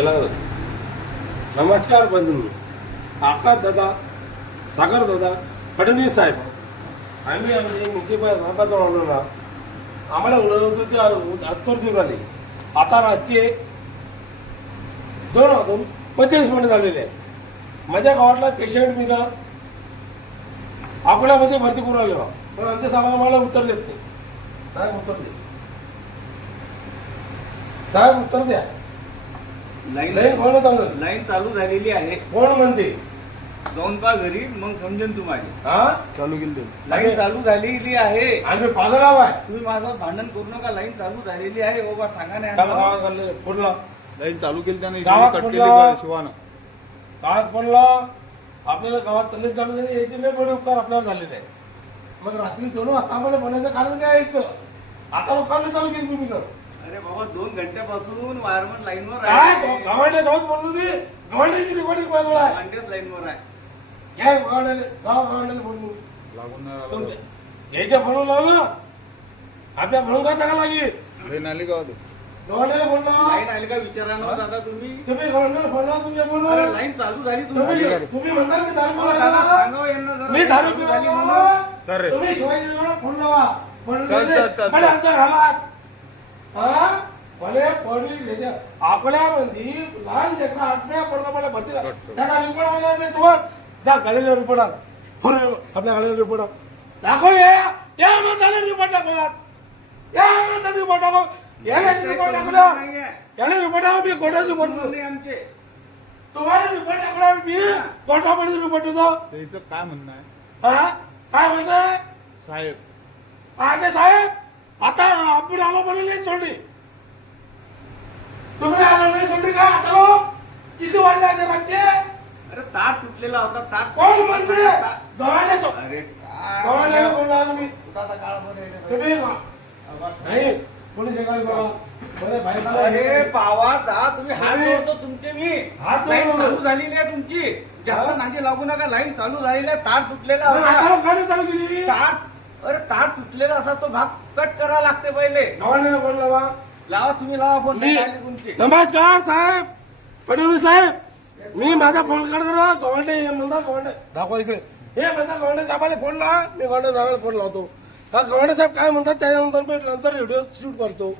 केला नमस्कार बंधू, आकाश दादा, सागर दादा, फडणवीस साहेब, आम्ही म्युन्सिपल साहेबाजवळ आलो ना, आम्हाला होतं ते उत्तर देऊन आले. आता रातचे 2:45 झालेले आहे. माझ्या गावातला पेशंट मी ना अकोल्यामध्ये भरती करून आलेलो, पण आमच्या साहेब मला उत्तर देत नाही. साहेब उत्तर दे, साहेब उत्तर द्या. लाईन चालू झालेली आहे. कोण म्हणते? जाऊन पा घरी, मग समजेन तुम्हाला. हा चालू केली लाईन चालू झालेली आहे. आणि पागलाव आहे. तुम्ही माझं भांडण करू नका. लाईन चालू झालेली आहे. बाबा सांगा नाही. गावात काढले पुढला लाईन चालू केली त्याने गावात कट केली पडला. शिवानं. गावात पडला. आपल्याला गावात तल्लीच चालू झाले. याचे लय मोठे उपकार आपल्याला झाले नाही. मग रात्री 2 वाजता आम्हाला बनायचं कारण काय यायचं? आता लोकांना चालू केली तुम्ही कर. अरे बाबा 2 घंट्यापासून वायरमन लाईनवर काय गव्हांड्या जाऊन बोललो मी. गव्हांड्याची रिकॉर्डिंग बाजूला आहे. वांड्याच लाईनवर आहे. काय गव्हांड्याला गव्हांड्याला बोललो लागून नाही आला. तुमच्या याच्या म्हणून लावलं आपल्या म्हणून काय सांगा लागेल. ट्रेन आली का होती? गव्हांड्याला बोलला. लाईन आली का विचारा ना दादा तुम्ही. तुम्ही गव्हांड्याला बोलला तुमच्या अरे म्हणून. लाईन चालू झाली तुम्ही म्हणणार मी दारू पिऊन दादा आला. सांगावं यांना जरा. मी दारू लाईन पिऊन चालू झाली आलो. म्हणून. तर रे. तुम्ही शिवाजीनगरला फोन लावा. पण चल, चल, चल, मला चल. अंतर घालात. हा भले पडी आपल्यामध्ये लहान लेकरा आठव्या पर्गामध्ये भरती झाला. त्याचा रिपोर्ट आला मी तुम्हाला त्या गाडीला रिपोर्ट आला. आपल्या गाडीला रिपोर्ट आला. दाखव या म्हणताना रिपोर्ट दाखवत. या म्हणताना रिपोर्ट दाखव. याला रिपोर्ट दाखवला. याला रिपोर्ट दाखव. मी कोर्टात रिपोर्ट देतो. नाही आमचे. तुम्हाला रिपोर्ट दाखवला मी कोर्टामध्ये रिपोर्ट देतो. त्याचं काय म्हणणं आहे हा काय म्हणताय साहेब? आगे साहेब आता आपण आलो म्हणून नाही सोडली. तुम्ही आलो नाही सोडली का? आता लोक किती वाजले आहे रातचे? अरे तार तुटलेला होता. तार कोण म्हणते? गव्हाणे अरे गव्हाण्याला बोलला तुम्ही. उठाचा काळामध्ये तुम्ही नाही पोलीस एकाला बोला. बोले भाई साहेब, अरे पावा जा तुम्ही हात तुम्ही- जोडतो तुमचे मी. हात लाईन जोडतो. चालू झालेली आहे तुमची. जास्त हा? नादी लागू नका. लाईन चालू झालेली आहे. तार तुटलेला मग आता होता. लोक गाडी चालू केली. अरे तार तुटलेला असा तो भाग कट करा लागते पहिले. गव्हाण्याला फोन लावा. लावा तुम्ही लावा फोन. मी- नाही आली तुमची. नमस्कार साहेब, फडणवीस साहेब. मी माझा फोन करतो ना. गव्हाणे म्हणता गव्हाणे दाखवा इकडे. हे म्हणता गव्हाणे साहेबाला फोन लावा. मी गव्हाणे साहेबाला फोन लावतो. हा गव्हाणे साहेब काय म्हणतात त्याच्यानंतर मी नंतर व्हिडिओ शूट करतो.